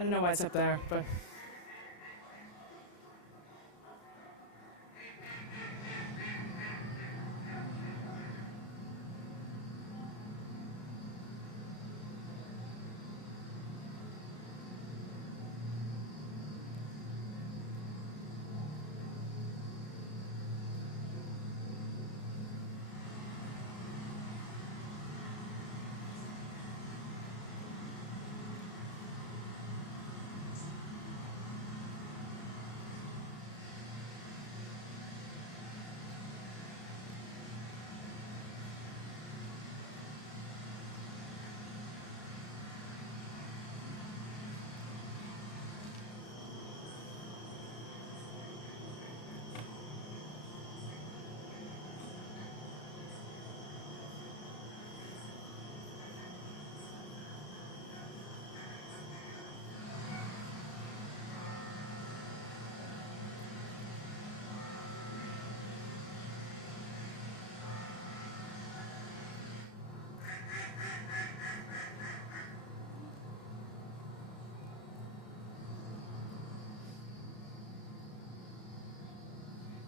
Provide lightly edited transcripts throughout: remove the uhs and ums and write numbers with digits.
I don't know why it's up there, but...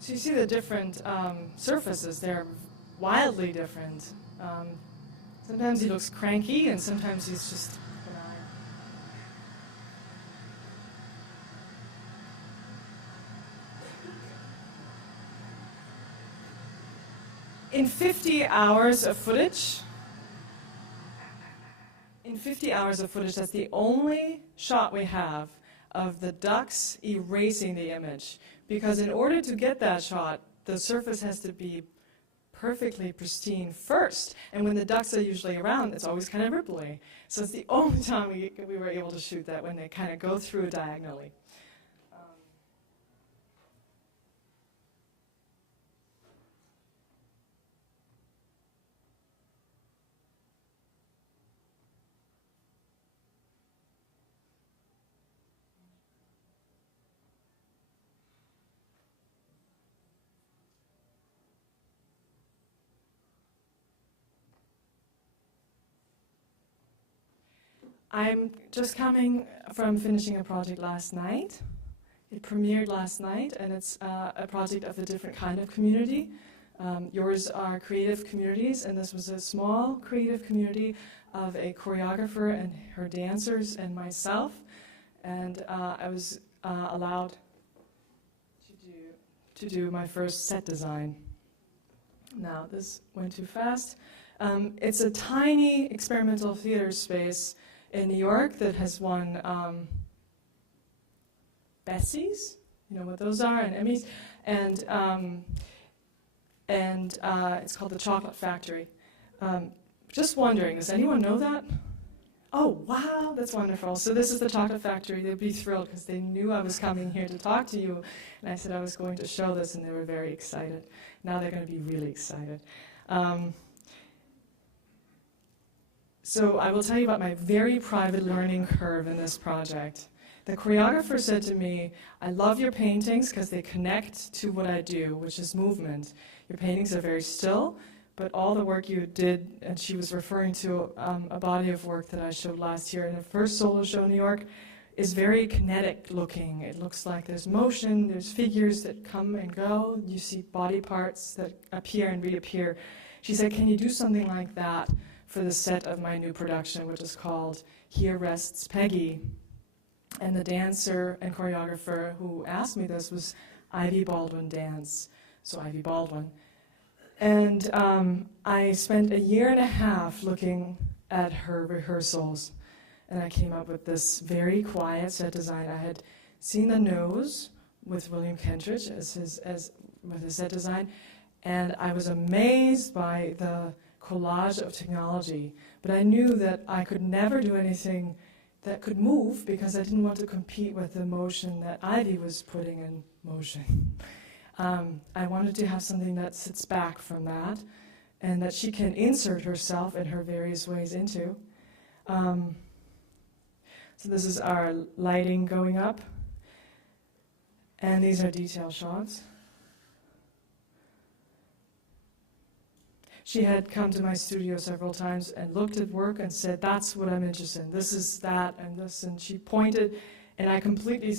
So you see the different surfaces, they're wildly different. Sometimes he looks cranky and sometimes he's just benign. In 50 hours of footage, that's the only shot we have of the ducks erasing the image. Because in order to get that shot, the surface has to be perfectly pristine first. And when the ducks are usually around, it's always kind of ripply. So it's the only time we were able to shoot that, when they kind of go through diagonally. I'm just coming from finishing a project last night. It premiered last night, and it's a project of a different kind of community. Yours are creative communities, and this was a small creative community of a choreographer and her dancers and myself. And I was allowed to do my first set design. Now, this went too fast. It's a tiny experimental theater space in New York that has won Bessies, you know what those are, and Emmys, and it's called the Chocolate Factory. Just wondering, does anyone know that? Oh, wow, that's wonderful. So this is the Chocolate Factory. They'd be thrilled because they knew I was coming here to talk to you, and I said I was going to show this, and they were very excited. Now they're going to be really excited. So I will tell you about my very private learning curve in this project. The choreographer said to me, I love your paintings because they connect to what I do, which is movement. Your paintings are very still, but all the work you did, and she was referring to a body of work that I showed last year in the first solo show in New York, is very kinetic looking. It looks like there's motion, there's figures that come and go, you see body parts that appear and reappear. She said, can you do something like that for the set of my new production, which is called Here Rests Peggy? And the dancer and choreographer who asked me this was Ivy Baldwin Dance, so Ivy Baldwin. And I spent a year and a half looking at her rehearsals, and I came up with this very quiet set design. I had seen the nose with William Kentridge with his set design, and I was amazed by the collage of technology, but I knew that I could never do anything that could move because I didn't want to compete with the motion that Ivy was putting in motion. I wanted to have something that sits back from that and that she can insert herself in her various ways into. So this is our lighting going up, and these are detail shots. She had come to my studio several times and looked at work and said, that's what I'm interested in. This is that and this. And she pointed, and I completely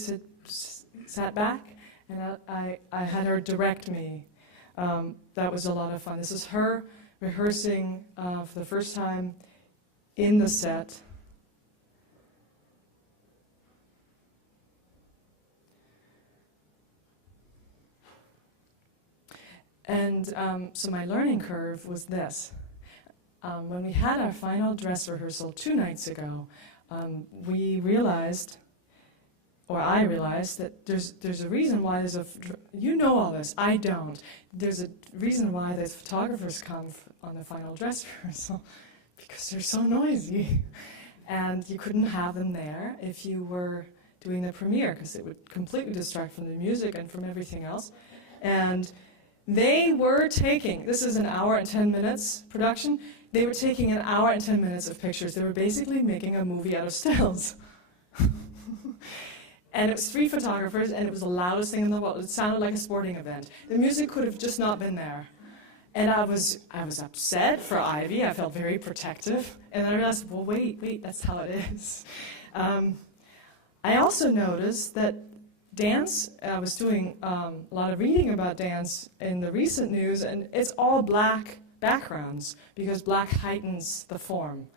sat back, and I had her direct me. That was a lot of fun. This is her rehearsing for the first time in the set. And so my learning curve was this. When we had our final dress rehearsal 2 nights ago, we realized, or I realized, that there's a reason why you know all this, I don't. There's a reason why the photographers come on the final dress rehearsal, because they're so noisy. And you couldn't have them there if you were doing the premiere, because it would completely distract from the music and from everything else. And they were taking, this is an hour and 10 minutes production, they were taking an hour and 10 minutes of pictures. They were basically making a movie out of stills. And it was 3 photographers, and it was the loudest thing in the world. It sounded like a sporting event. The music could have just not been there. And I was upset for Ivy. I felt very protective. And I realized, well, wait, that's how it is. I also noticed that dance, I was doing a lot of reading about dance in the recent news, and it's all black backgrounds because black heightens the form.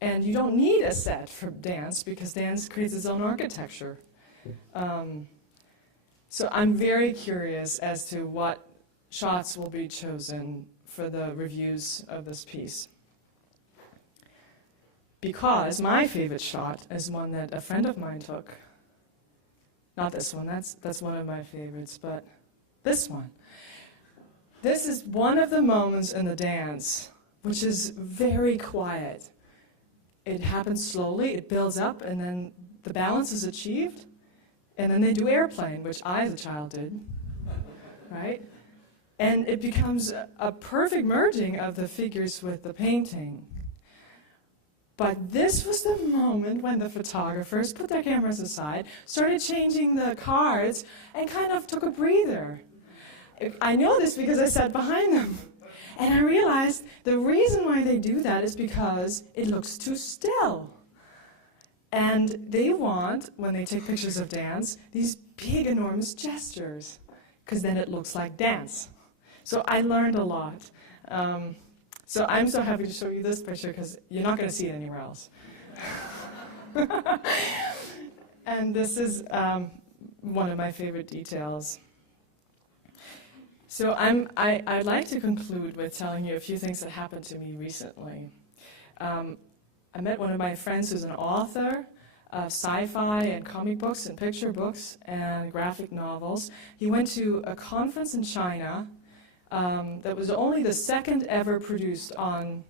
And you don't need a set for dance because dance creates its own architecture. So I'm very curious as to what shots will be chosen for the reviews of this piece. Because my favorite shot is one that a friend of mine took. Not this one, that's one of my favorites, but this one. This is one of the moments in the dance which is very quiet. It happens slowly, it builds up, and then the balance is achieved, and then they do airplane, which I as a child did, right? And it becomes a perfect merging of the figures with the painting. But this was the moment when the photographers put their cameras aside, started changing the cards, and kind of took a breather. I know this because I sat behind them. And I realized the reason why they do that is because it looks too still. And they want, when they take pictures of dance, these big, enormous gestures, because then it looks like dance. So I learned a lot. So I'm so happy to show you this picture because you're not going to see it anywhere else. And this is one of my favorite details. So I'd like to conclude with telling you a few things that happened to me recently. I met one of my friends who's an author of sci-fi and comic books and picture books and graphic novels. He went to a conference in China that was only the second ever produced on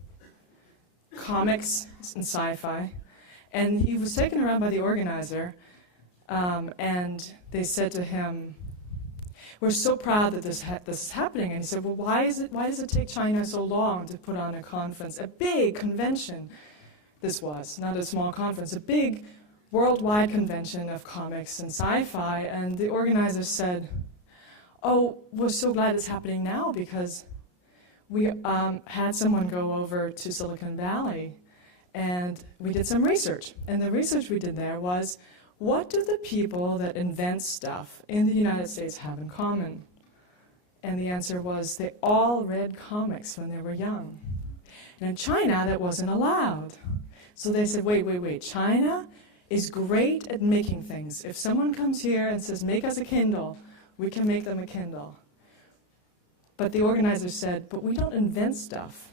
comics and sci-fi. And he was taken around by the organizer, and they said to him, "We're so proud that this is happening." And he said, "Well, why does it take China so long to put on a conference, a big convention?" This was not a small conference, a big worldwide convention of comics and sci-fi. And the organizer said, "Oh, we're so glad it's happening now because we had someone go over to Silicon Valley and we did some research. And the research we did there was, what do the people that invent stuff in the United States have in common?" And the answer was they all read comics when they were young. And in China, that wasn't allowed. So they said, wait, China is great at making things. If someone comes here and says, "Make us a Kindle," we can make them a Kindle. But the organizer said, "But we don't invent stuff."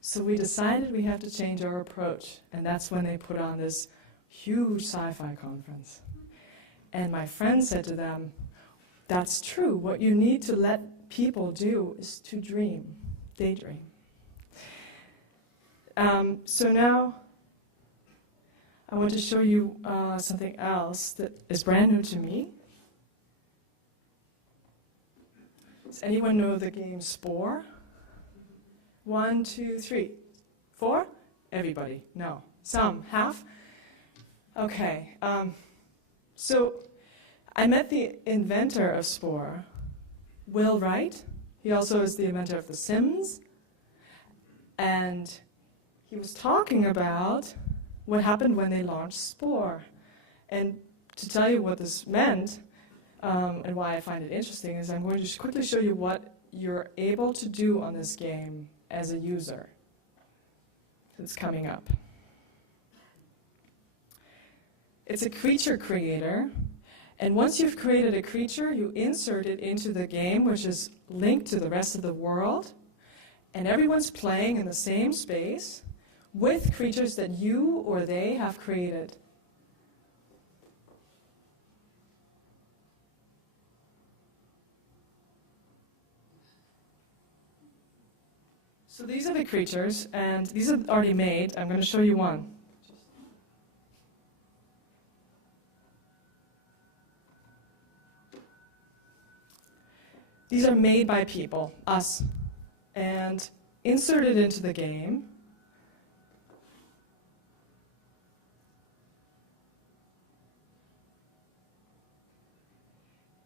So we decided we have to change our approach. And that's when they put on this huge sci-fi conference. And my friend said to them, "That's true. What you need to let people do is to dream, daydream." So now I want to show you something else that is brand new to me. Does anyone know the game Spore? 1, 2, 3, 4? Everybody? No. Some? Half? Okay. So I met the inventor of Spore, Will Wright. He also is the inventor of The Sims. And he was talking about what happened when they launched Spore. And to tell you what this meant, and why I find it interesting, is I'm going to quickly show you what you're able to do on this game as a user. It's coming up. It's a creature creator, and once you've created a creature, you insert it into the game, which is linked to the rest of the world, and everyone's playing in the same space with creatures that you or they have created. So these are the creatures, and these are already made. I'm going to show you one. These are made by people, us, and inserted into the game.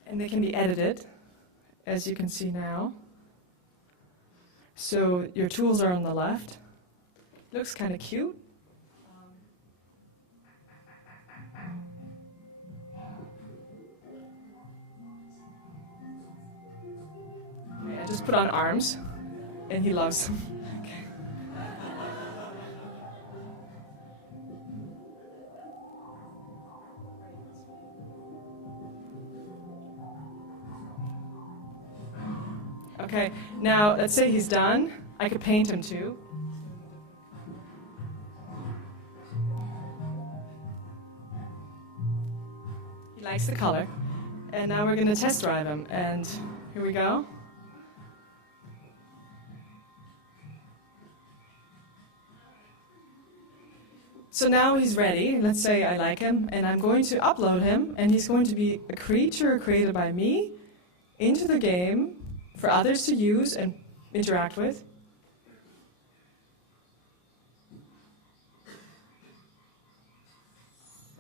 And they can be edited, as you can see now. So your tools are on the left. Looks kind of cute. I just put on arms, and he loves them. Okay, now let's say he's done. I could paint him too. He likes the color. And now we're going to test drive him. And here we go. So now he's ready. Let's say I like him, and I'm going to upload him, and he's going to be a creature created by me into the game for others to use and interact with.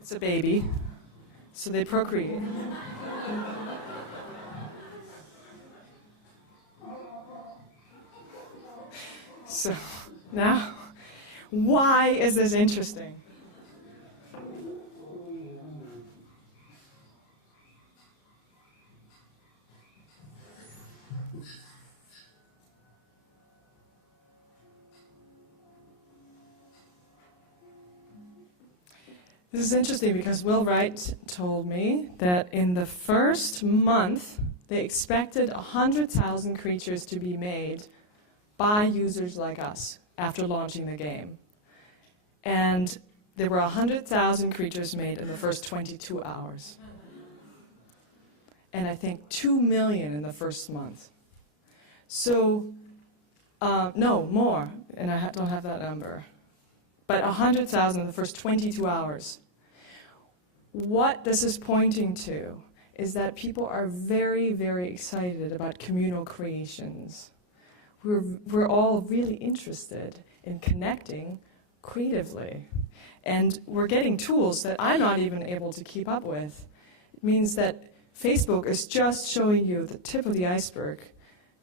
It's a baby, so they procreate. So now, why is this interesting? This is interesting because Will Wright told me that in the first month, they expected 100,000 creatures to be made by users like us after launching the game. And there were 100,000 creatures made in the first 22 hours. And I think 2 million in the first month. So, no, more, and I don't have that number. But 100,000 in the first 22 hours. What this is pointing to is that people are very, very excited about communal creations. We're all really interested in connecting creatively. And we're getting tools that I'm not even able to keep up with. It means that Facebook is just showing you the tip of the iceberg,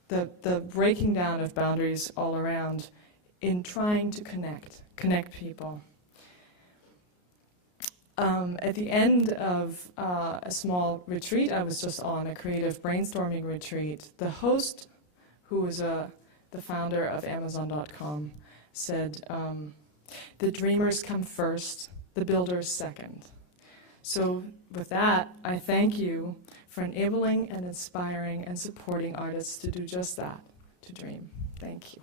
the breaking down of boundaries all around in trying to connect people. At the end of a small retreat, I was just on a creative brainstorming retreat. The host, who was the founder of Amazon.com, said, the dreamers come first, the builders second. So with that, I thank you for enabling and inspiring and supporting artists to do just that, to dream. Thank you.